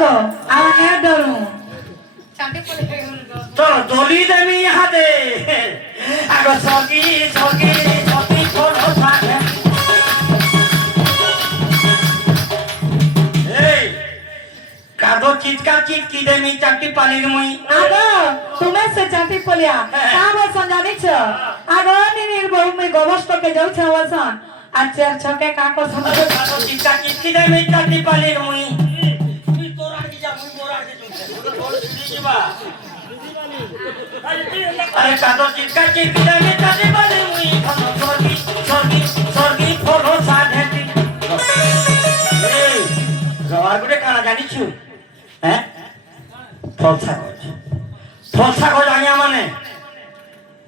গো আমি ডরু তো দলি দেমি হাতে আগ সগি সগি সগি ফলো সাথে এই কাদো চিৎকার চিৎকি দেমি চারটি পালির মুই আগো তুমি সে চাটি পলিয়া কাবা জানিছ আগো নিনির বউ মে গবস্তকে যাউছ বসন আর চার ছকে কাকো সময় কাদো চিৎকার চিৎকি দেমি চারটি পালির মুই अरे कादो चिटका चिटका में कादे बाले मुई खनो स्वर्गी स्वर्गी स्वर्गी फलो साधेती ए गवार गुटे काना जानी छु हैं फलसा गज आया माने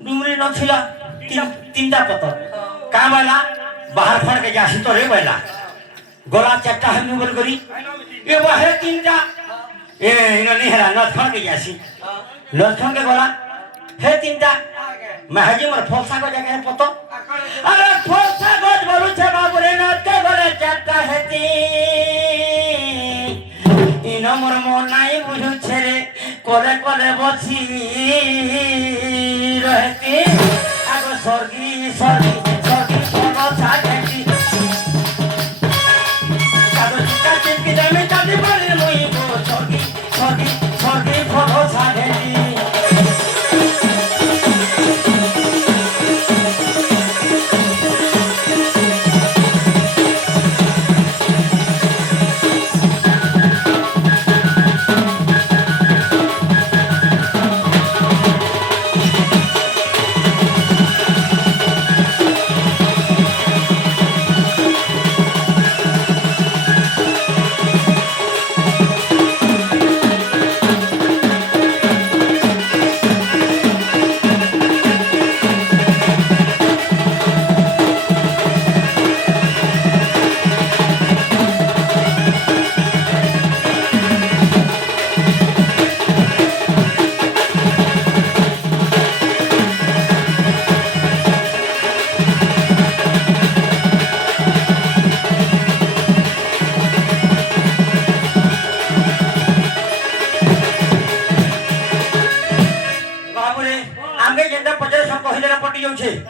डुमरी नथिला तीनटा पतर का बाला बाहर फड़ के जासी तो रे बाला गोला चट्टा हम बोल करी ये बाहे तीनटा ए इनो नहीं हरा न फड़ के जासी लक्षण के गोला हे तीनटा मैं हजी मोर फलसा को जगह पतो अरे फलसा गज बोलु छे बाबुरे नते गोले चट्टा हेती इनो मोर मन नाही बुझु छे रे कोले कोले बसी रहती आगो स्वर्गी स्वर्गी स्वर्गी फलो साथेती कादो चिका चिकी दमे चाटी पाले मुई गो स्वर्गी स्वर्गी स्वर्गी फलो साथेती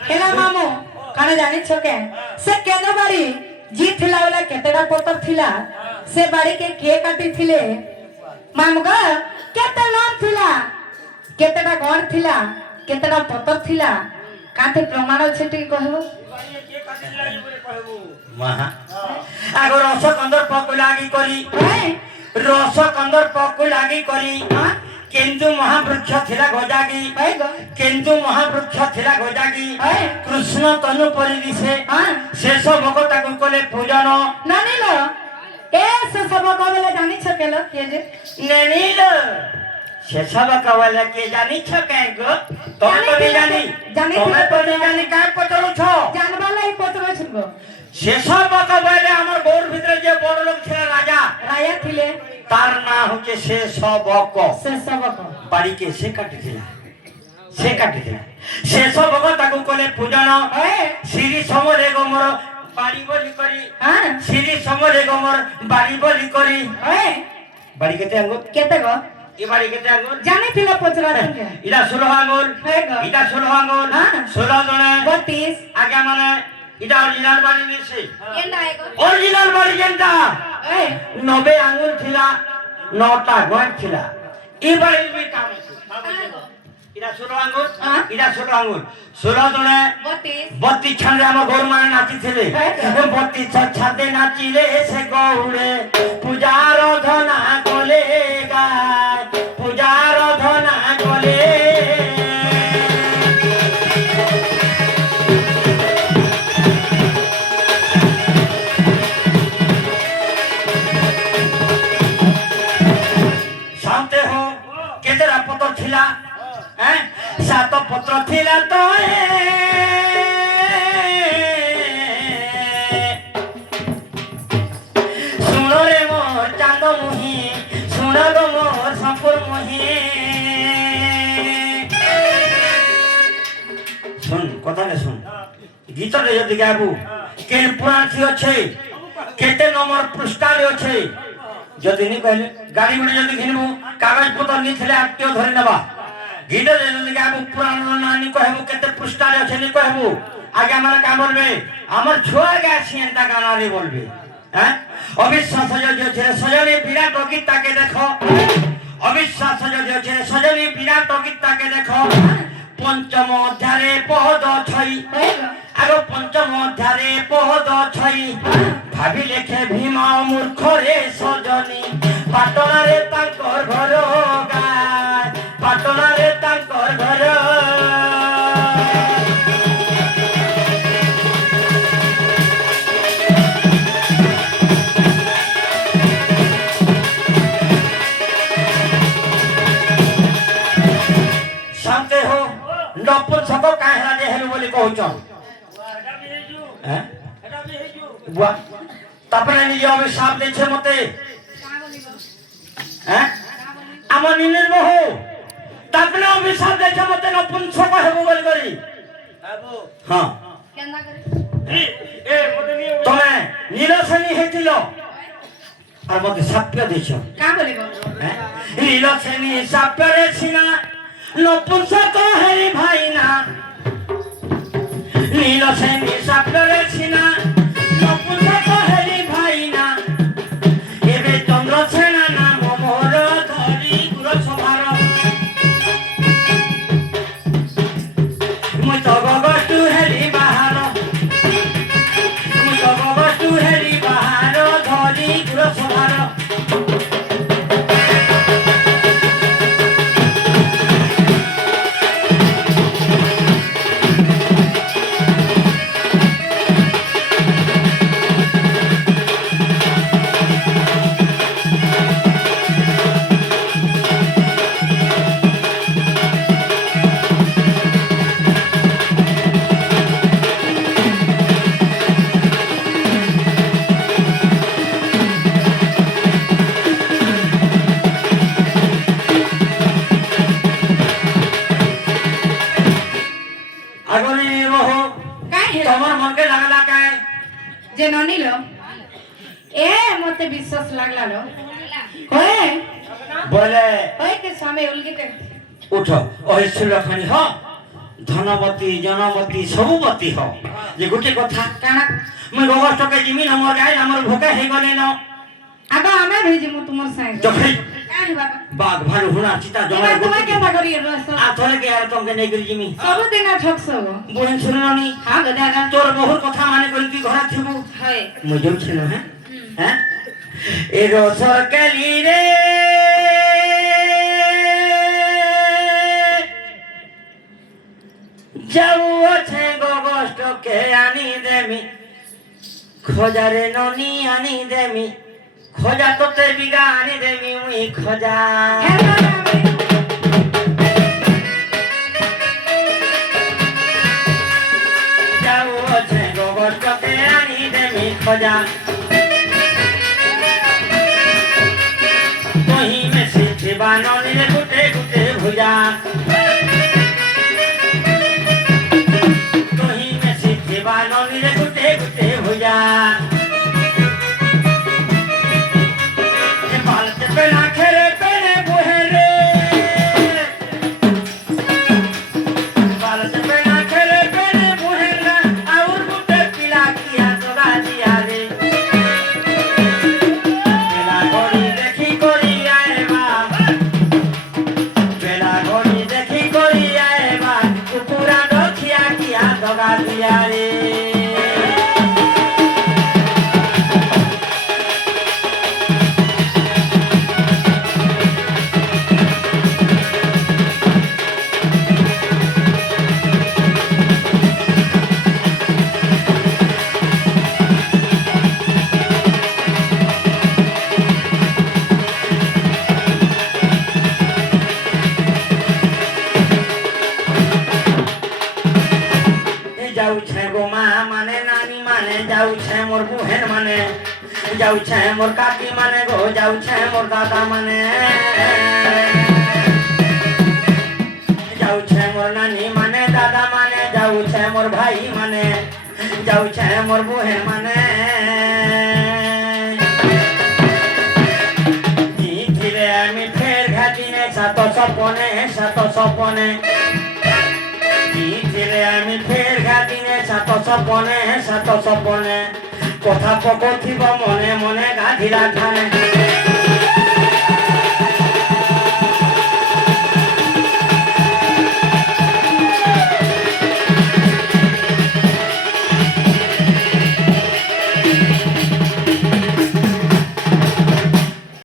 हेला मामो काने जानि छके से केनो बाड़ी जी थिला वाला केतेडा पत्थर थिला से बाड़ी के काटी थिले मामगा केते नाम थिला केतेडा गण थिला केतेडा पत्थर थिला काथे प्रमाण छेटी कहबो महा आगो रस कंदर पकु लागी करी रस कंदर पकु लागी करी केंदु महावृक्ष थिला गजागी केंदु महावृक्ष थिला गजागी कृष्ण तनु परि दिसे शेष भगता को कोले पूजन नानीलो ए शेष भगवाले जानि छकेलो के जे नेनीलो शेष भगवाले के जानि छके गो तो नहीं जानी तुम्हें तो नहीं जानी काय पतरो छ जानबाला ही पतरो छगो शेष भगवाले हमर गोर भीतर जे बड़ लोग थिला राजा थिले तार ना होके शेष भग बाड़ी के से काटी थिला शेष भग ताकू कोले पूजन श्री समरे गोमर बाड़ी बोली करी श्री समरे गोमर बाड़ी बोली करी बाड़ी केते आंगुर केते गो ई बाड़ी केते आंगुर जाने थिला पचरा तुमके इला 16 आंगुर इटा 16 आंगुर 16 जने 32 आगे माने इटा ओरिजिनल बाड़ी निसे एंडा एगो ओरिजिनल बाड़ी जेंटा 90 आंगुर थिला 9टा गण थिला ई बाड़ी भी काम इरा 16 आंगुर 16 जने 32 छंदे हम गोर माने नाची थिले 32 छाते नाचिले से गौड़े पूजा आराधना कोले गाय पूजा आराधना कोले शांते हो केतेरा पत्र थिला हैं सात पत्र थिला तो सुनो रे मोर चांद मुही सुनो गो मोर संपुर मुही सुन कथा ने सुन गीत रे यदि गाबू के पुराण थी अच्छे केते नंबर पृष्ठा रे अच्छे যদি নি কইলে গাড়ি গুড়ে যদি ঘিনবু কাগজ পত্র নি থলে আটকেও ধরে নেবা গিলে যদি গাবু পুরাণ নানি কহবু কেতে পুস্তারে আছে নি কহবু আগে আমার কাম বলবে আমার ছোয়া গেছে এন্তা গানারে বলবে হ্যাঁ অবিশ্বাস যে সজনী বিরাট অগীতাকে দেখো অবিশ্বাস যে সজনী বিরাট অগীতাকে দেখো পঞ্চম অধ্যায়ে পদ ছই আরো পঞ্চম অধ্যায়ে পদ ছই ভাবি লেখে ভীম মূর্খ রে সজনী পাটনারে তাঙ্কর ঘর গায় পাটনারে তাঙ্কর ঘর শান্তে হো নপুংসক কাহেলা যে হেলু বলি কହୁছন হ্যাঁ বুয়া তারপরে নিজে অভিশাপ দিচ্ছে মতে হ্যাঁ আমার নীলের বহু তারপরে অভিশাপ দিচ্ছে মতে নপুংসক হেবু বলি করি হ্যাঁ তুমি নীলসেনী হয়েছিল আর মতে সাপ্য দিছ হ্যাঁ নীলসেনী সাপ্যরে সিনা নপুংসক হেরি ভাই না নীলসেনী সাপ্যরে সিনা নপুংসক হেরি ভাই না এবে চন্দ্রসেনা নাম মোর ধরি গুর সভার মুই তো গগটু হেরি বাহার মুই তো গগটু হেরি বাহার ধরি গুর সভার তোমার মনকে লাগলা কায় যে ননিল এ মতে বিশ্বাস লাগলা লো ওয়ে বলে ওই কে সামনে উলগিতে উঠো ওই সুরখানি হ ধনবতী জনবতী সবুবতী হ যে গোটে কথা কানা মুই গগষ্টকে জিমি নমর গায় আমার ভোকা হই গলে ন আবা আমি ভেজি মু তোমার সাইড দেখি কাই বাবা বাঘ ভালু হুনা চিতা জমা এবার তোমায় কেন করি রস আ থলে কে আর তমকে নেই করি জিমি সব দিন ঠকছো বলেন শুননি হ্যাঁ দাদা তোর বহুর কথা মানে করি তুই ঘরে থিবু হয় মুই যাও ছিল হ্যাঁ হ্যাঁ এ রসর কালি রে যাও আছে গগষ্টকে আনি দেমি খোজারে ননি আনি দেমি খোজা তোতে বিগা আনি দেমি মুই খোজা যাও আছে গগষ্টকে আনি দেমি খোজা কহি মেসি থিবা ননিরে গুটে গুটে ভুজা কহি মেসি থিবা ননিরে গুটে গুটে ভুজা পালতে পেলা খেরে পেরে বুহে রে পালতে পেলা খেরে পেরে বুহে রে আউর গুটে পিলা কিয়া তোরা দিয়া রে বেলা গড়ি দেখি করি আইবা বেলা গড়ি দেখি করি আইবা কুকুরা দখিয়া কিয়া দগা দিয়া রে যাউছে গো মা মানে নানি মানে যাউছে মোর বুহেন মানে যাউছে মোর কাকি মানে গো যাউছে মোর দাদা মানে যাউছে মোর নানি মানে দাদা মানে যাউছে মোর ভাই মানে যাউছে মোর বুহেন মানে সাত সপনে দিলে আমি ফের ঘাটিনে সাত সপনে কথা পক থিব মনে মনে গাধিরা খানে